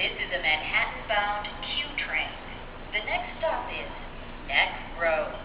This is a Manhattan-bound Q train. The next stop is Neck Road.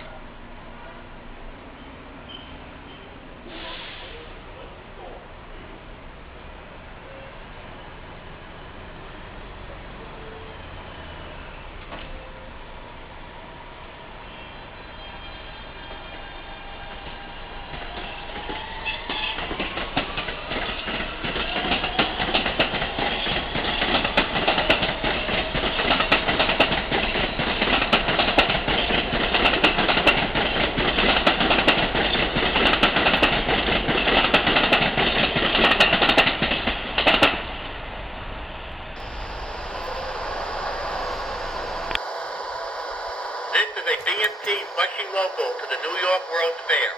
This is a BMT Flushing local to the New York World's Fair.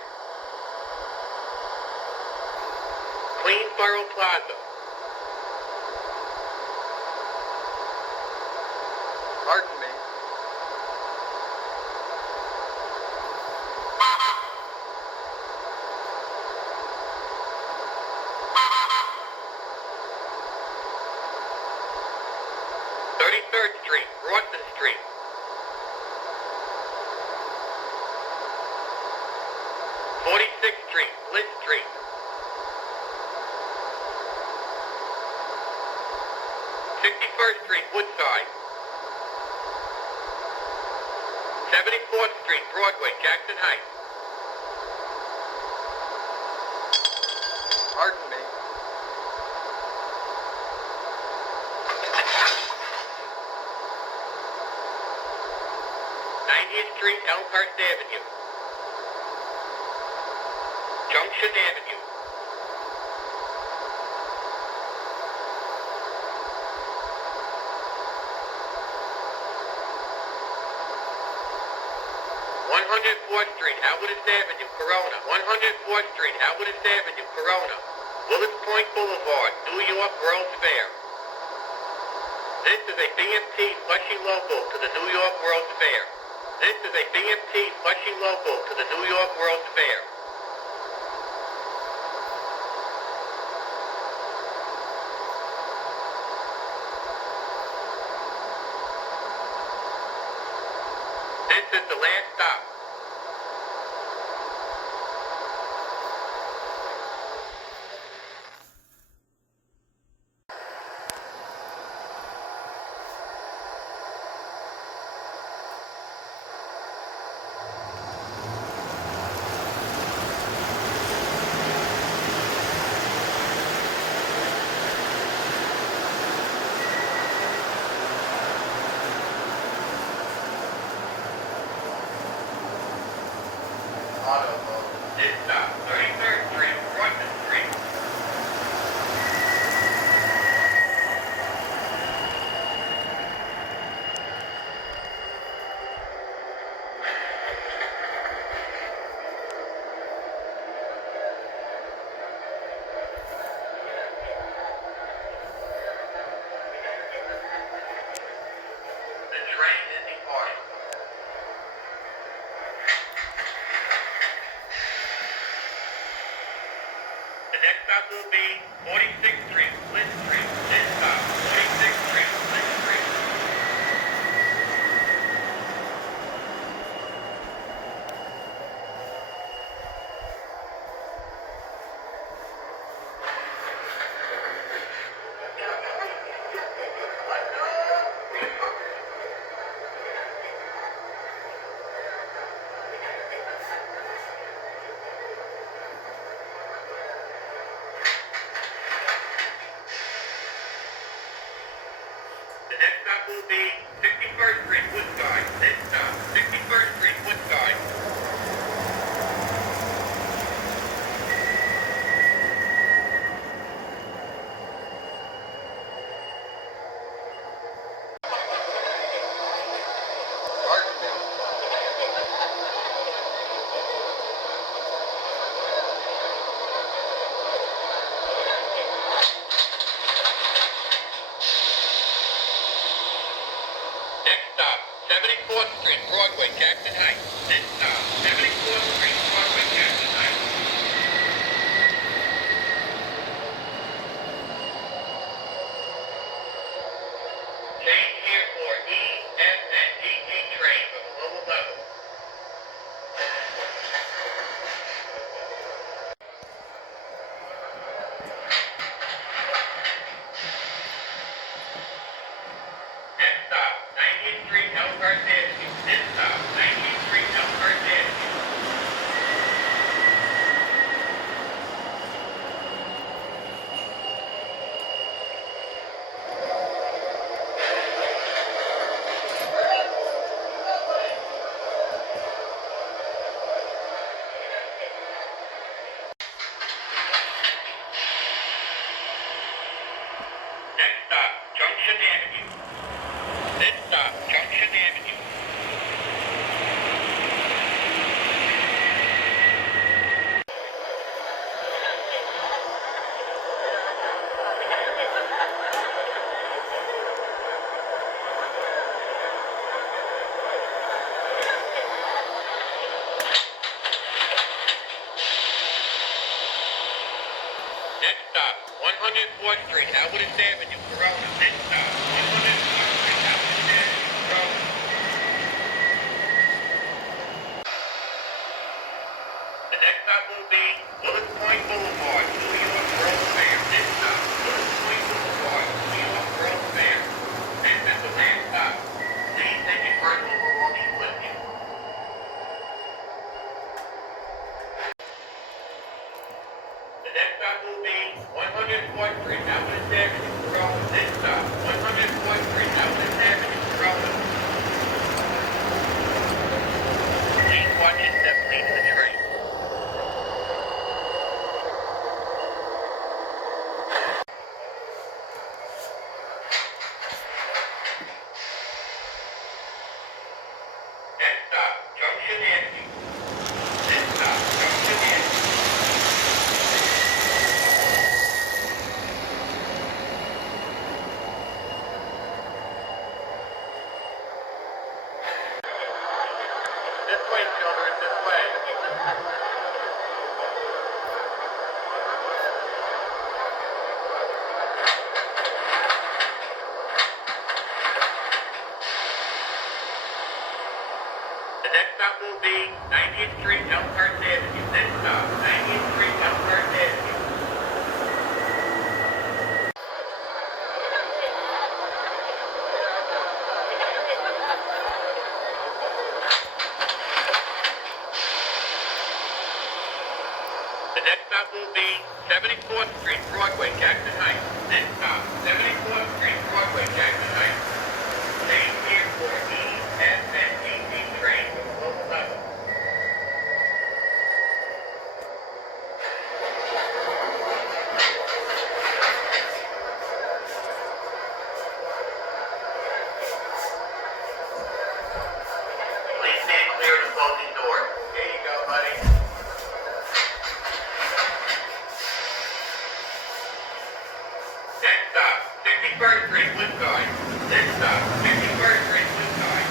Queensboro Plaza. Pardon me. Third Street, Rawson Street. 46th Street, Willets Street. 61st Street, Woodside. 74th Street, Broadway, Jackson Heights. Pardon me. 90th Street, Elmhurst Avenue. Junction Avenue. 104th Street, Willets Avenue, Corona. 104th Street, Willets Avenue, Corona. Willets Point Boulevard, New York World's Fair. This is a BMT Flushing local to the New York World's Fair. This is a BMT Flushing local to the New York World's Fair. This is the last stop. Auto mode. This stop, 33rd Street, Rawson Street. The train is departing. The next stop will be 46th Street, Willets Street. This stop, 46th Street, Willets Street. The next stop will be 61st Street, Woodside. This stop, 61st Street, Woodside. Pardon me. Next stop, 74th Street, Broadway, Jackson Heights. This stop, 74th Street, Broadway, Jackson Heights. Next stop, 90th Street, Elkhart Avenue. This stop, 90th Street, Elkhart Avenue. Next stop, Junction Avenue. This stop, Junction Avenue. Next stop, 104th Street, Alvarez Avenue, Corona. Next stop, 104th Street, Alvarez Avenue, Corona. The next stop will be Willets Point Boulevard, New York World's Fair. Next stop, Willets Point Boulevard, New York World's Fair. This is the last stop. Please take your personal belongings with you. The next stop will be 104th Street, Alvarez Avenue, Corona. This stop, 104th Street, Alvarez Avenue, Corona. Please watch your step leaving the train. Next stop, Junction Avenue. This stop, Junction Avenue. This way, children, this way. The next stop will be 90th Street, Elkhart Avenue. Next stop, 90th Street, Elkhart Avenue. The next stop will be 74th Street, Broadway, Jackson Heights. Next stop, 74th Street, Broadway, Jackson Heights. Stay here for MTH Train from local level. Please stand clear of the closing door. Here you go, buddy. Next stop, 51st Street, Woodside. Next stop, 51st Street, Woodside.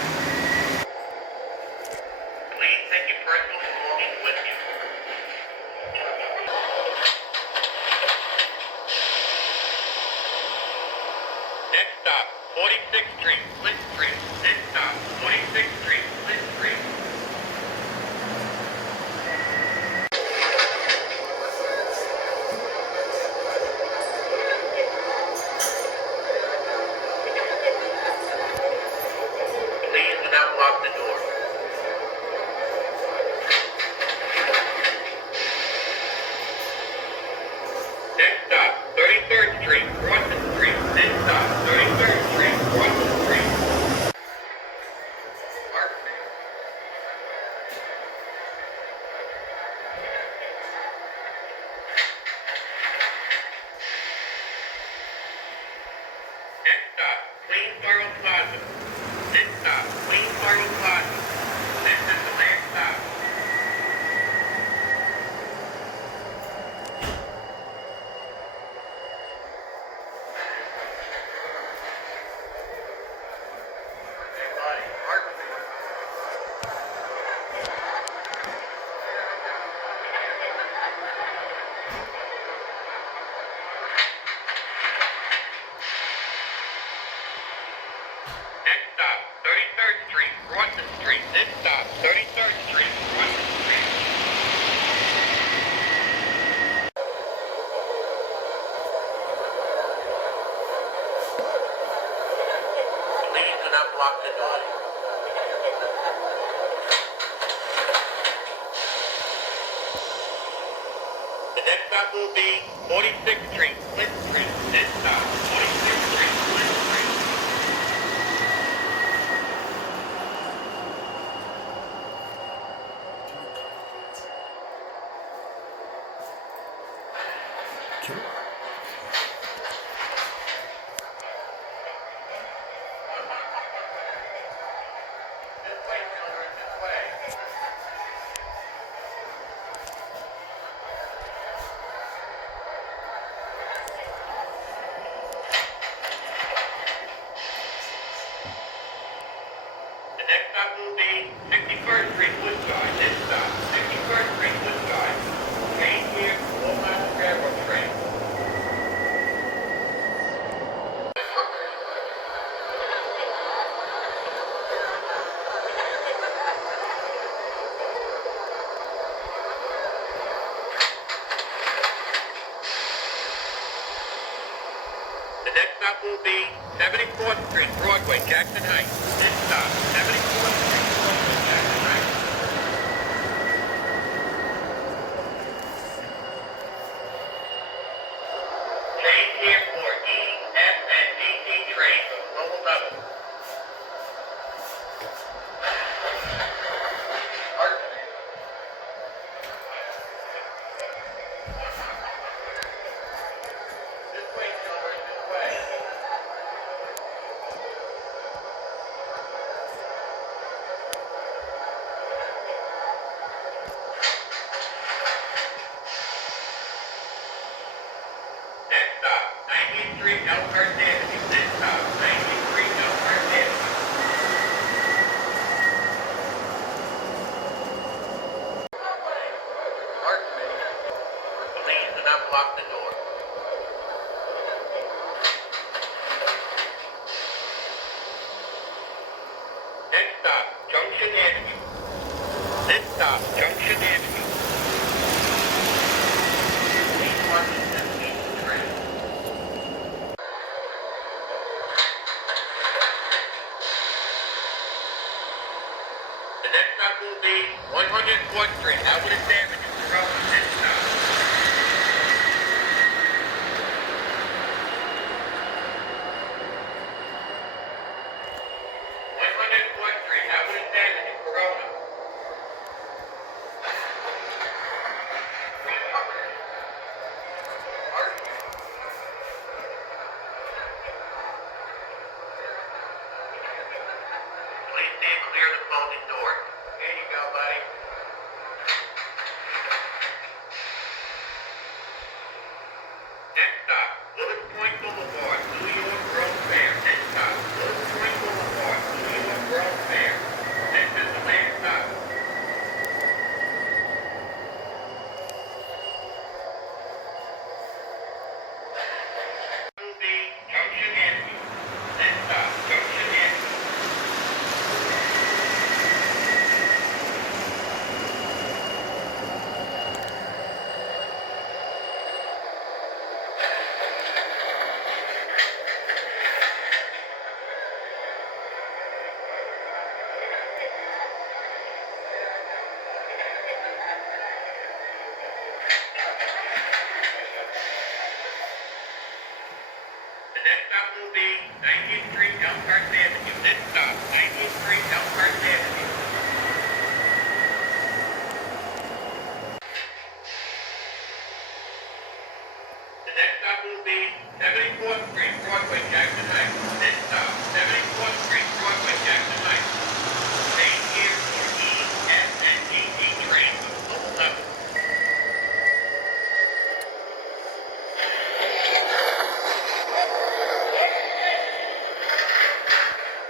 Please take your personal belongings with you. Next stop, 46th Street, Flint Street. Next stop, 46th Street, Flint Street. Please do not block the door. Next stop, 33rd Street, Crossan Street. Next stop, 33rd Street, Crossan Street. Park there. Next stop, Queensboro Plaza. Next stop, Queensboro Plaza. This is the last stop. Everybody, park there. Next stop, 33rd Street, Crossan Street. This stop, 33rd Street, Crossan Street. unlock the door. The next stop will be 46th Street, Flint Street. Next stop, 46th Street, Flint Street. This way, children, this way. The next stop will be 61st Street, Woodside. This stop, 61st Street, Woodside. Change here, Long Island Railroad train. The next stop will be 74th Street, Broadway, Jackson Heights. This stop, 74th Street, Broadway, Jackson Heights. Change here for E, F, and BMT Train from local level. This way, children, this way. Next stop, 19th Street, Elkhurst Avenue. Next stop, 19th Street, Elkhurst Avenue. Please do not block the door. Next stop, Junction Avenue. Next stop, Junction Avenue. Please watch the 17th train. The next stop will be 104th Street, Willets Avenue, Corona. Next stop. Please stand clear of the folding doors. Here you go, buddy. Next stop, Willets Point Boulevard, New York World Fair. Next stop, Willets Point Boulevard, New York World Fair. This is the last stop. Will be Junction Avenue. Next stop, Junction Avenue. The next stop will be 19th Street, Elkhurst Avenue. Next stop, 19th Street, Elkhurst Avenue. The next stop will be 74th Street, Broadway, Jackson Heights. Next stop, 74th Street, Broadway, Jackson Heights. Change here for E, F, and BMT Train from local level.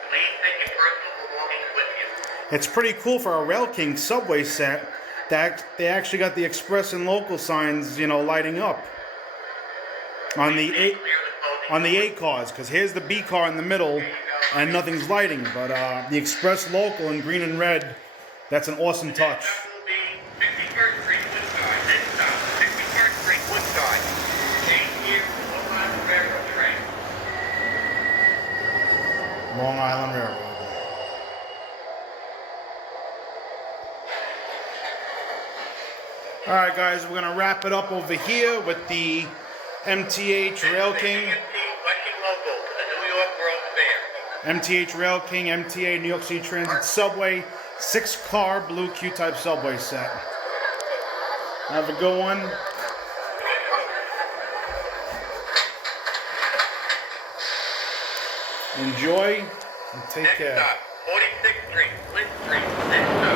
Please take your personal belongings with you. It's pretty cool for a Rail King subway set that they actually got the express and local signs, you know, lighting up on the A cars, because here's the B car in the middle and nothing's lighting, but the express local in green and red, that's an awesome touch. Next stop will be 61st Street, Woodside. Next stop, 61st Street, Woodside. Change here for Long Island Railroad train. Long Island Railroad. All right, guys, we're gonna wrap it up over here with the MTH Rail King. BMT Flushing logo for the New York World Fair. MTH Rail King, MTA New York City Transit Subway, 6-car blue Q-type subway set. Have a good one. Enjoy and take care. Next stop, 46th Street, Flint Street. Next stop.